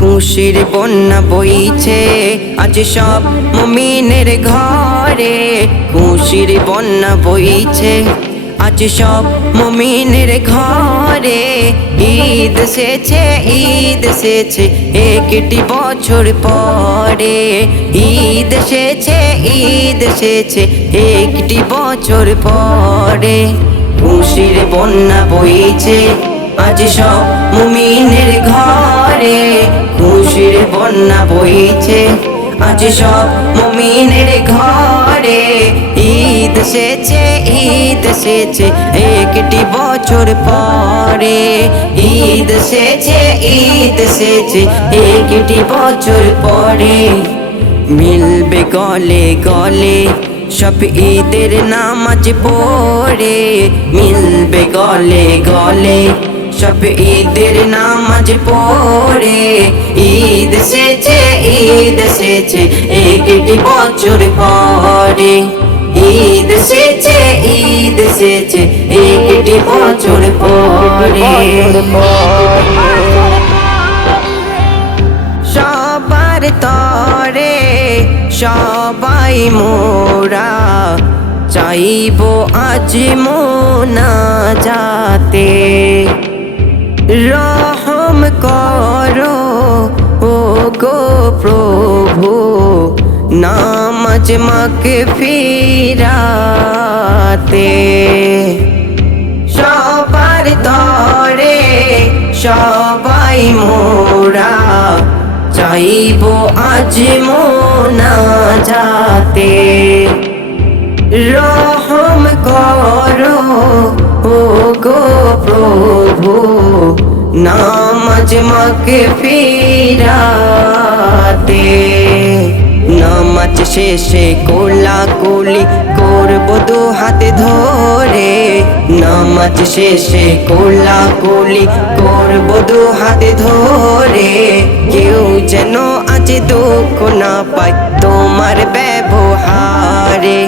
খুশির বন্যা বইছে আজ সব মুমিনের ঘরে। খুশির বন্যা বইছে আজ সব মুমিনের ঘরে। ঈদ এসেছে, ঈদ এসেছে একটি বছর পরে। ঈদ এসেছে, ঈদ এসেছে একটি বছর পরে। খুশির বন্যা বইছে আজ সব মুমিনের ঘরে। খুশির বন্যা বইছে আজ সব মুমিনের ঘরে। ঈদ এসেছে, ঈদ এসেছে একটি বছর পরে। ঈদ এসেছে, ঈদ এসেছে একটি বছর পরে। মিলবে গলে গলে সব ঈদের নামাজ পড়ে। মিলবে গলে গলে সব ঈদের নামাজ পড়ে। ঈদ এসেছে, ঈদ এসেছে একটি বছর পরে। ঈদ এসেছে, ঈদ এসেছে একটি বছর পরে। সবার তরে সবাই মোরা চাইবো আজ মোনাজাতে। রহম করো ও গো প্রভু নামাজ মাগফিরাতে। সবার তরে সবাই মোরা চাইবো আজ মোনাজাতে। রহম করো ও গো প্রভু নামাজ মাগফিরাতে। নামাজ শেষে কোলাকুলি করবো দু হাতে ধরে। নামাজ শেষে কোলাকুলি করবো দু হাতে ধরে। কেউ যেন আজ দুঃখ না পায় তোমার ব্যবহারে।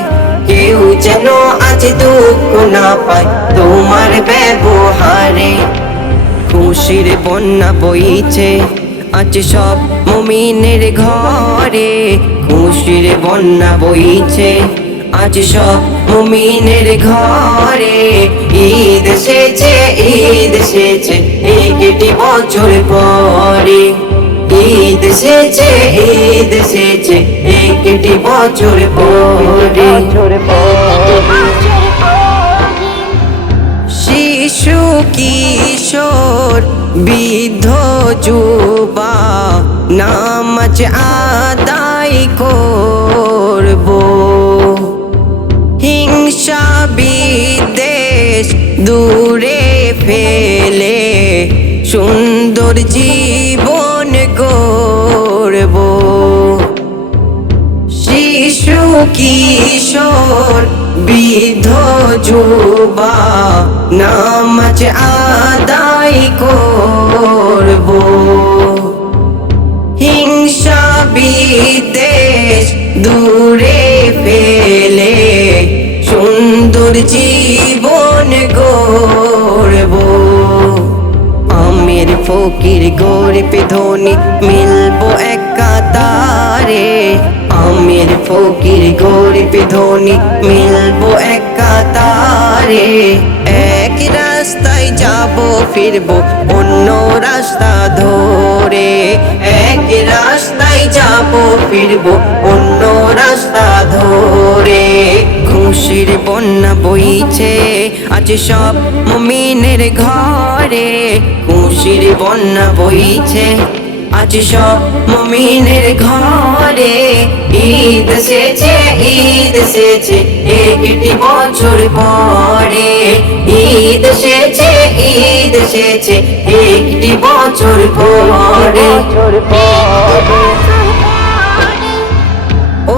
কেউ যেন আজ দুঃখ না পায় তোমার ব্যবহারে। খুশির বন্যা বইছে আজ সব মুমিনের ঘরে। খুশির বন্যা বইছে আজ সব মুমিনের ঘরে। ঈদ এসেছে, ঈদ এসেছে একটি বছর পরে। ঈদ এসেছে, ঈদ এসেছে একটি বছর পরে। শিশু কিশোর বৃদ্ধ যুবা নামাজ আদায় করবো। হিংসা বিদ্বেষ দূরে ফেলে সুন্দর জীবন গড়বো। শিশু কিশোর বৃদ্ধ যুবা নামাজ আদায় করবো। হিংসা বিদ্বেষ দূরে ফেলে সুন্দর জীবন গড়বো। আমির ফকির গরিব ধনী মিলবো এক কাতারে। আমির ফকির গরিব ধনী মিলবো এক কাতারে। এক রাস্তায় যাবো ফিরবো অন্য রাস্তা ধরে। এক রাস্তায় যাবো ফিরবো অন্য রাস্তা ধরে। খুশির বন্যা বইছে আজ সব মুমিনের ঘরে। খুশির বন্যা বইছে আজ সব মুমিনের ঘরে। ঈদ এসেছে, ঈদ এসেছে একটি বছর পরে। ঈদ এসেছে, ঈদ এসেছে একটি বছর পরে।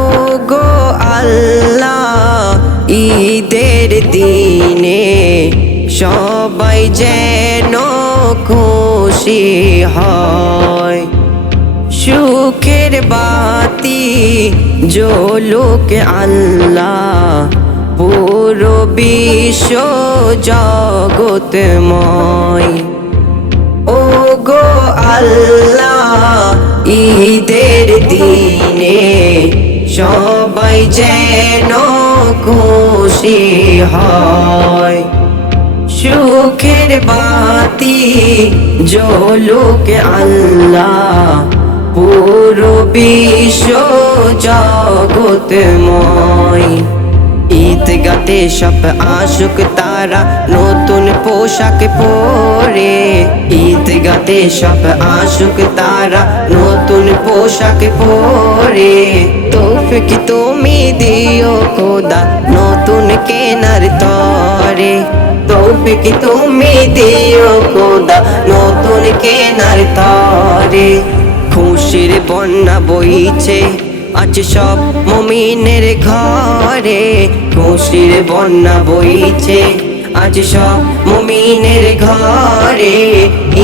ও গো আল্লাহ ঈদের দিনে সবাই যেন খুশি হয়। সুখের বাতি জ্বলুক আল্লাহ পুরো বিশ্ব জগৎময়। ও গো আল্লাহ ঈদের দিনে সবাই যেন খুশি হয়। সুখের বাতি জ্বলুক আল্লাহ পুরো বিশ্ব জগৎময়। ঈদগাতে সব আশুক তারা নতুন পোশাক পরে, ঈদগাতে সব আশুক তারা নতুন পোশাক পরে। তৌফিক তুমি দিও খোদা নতুন কেনার তরে, তৌফিক তুমি দিও খোদা নতুন কেনার তরে। খুশির বন্যা বইছে আজ সব মুমিনের ঘরে, খুশির বন্যা বইছে আজ সব মুমিনের ঘরে।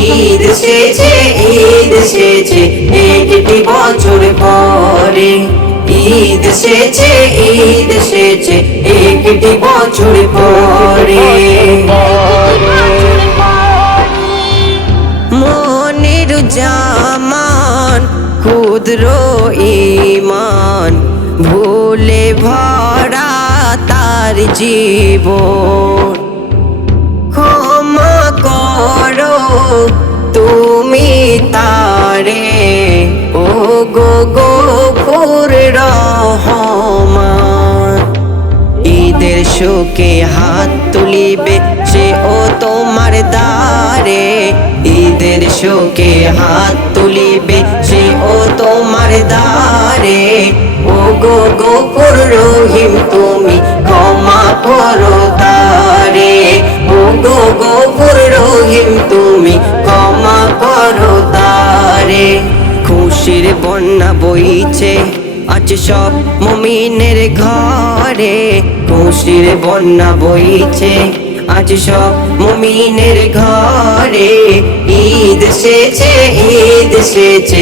ঈদ এসেছে, ঈদ এসেছে একটি বছর পরে, ঈদ এসেছে, ঈদ এসেছে একটি বছর পরে। মনের জামান ক্ষুদ্র ঈমান ভুলে ভরা তার জীবন। ক্ষমা করো তুমি তারে ও গো গফুর রহমান। ঈদের শোকে হাত তুলিবে সে ও তোমার দ্বারে, ঈদের শোকে হাত তুলিবে সে ও তোমার দ্বারে। ও গো গফুর রহিম তুমি ক্ষমা করো তারে, ও গো গফুর রহিম তুমি ক্ষমা করো তারে। খুশির বন্যা বইছে আজ সব মুমিনের ঘরে, খুশির বন্যা বইছে আজ সব মুমিনের ঘরে। ঈদ এসেছে, ঈদ এসেছে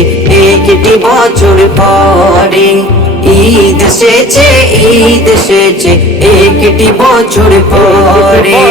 একটি বছর পরে, ঈদ এসেছে, ঈদ এসেছে একটি বছর পরে।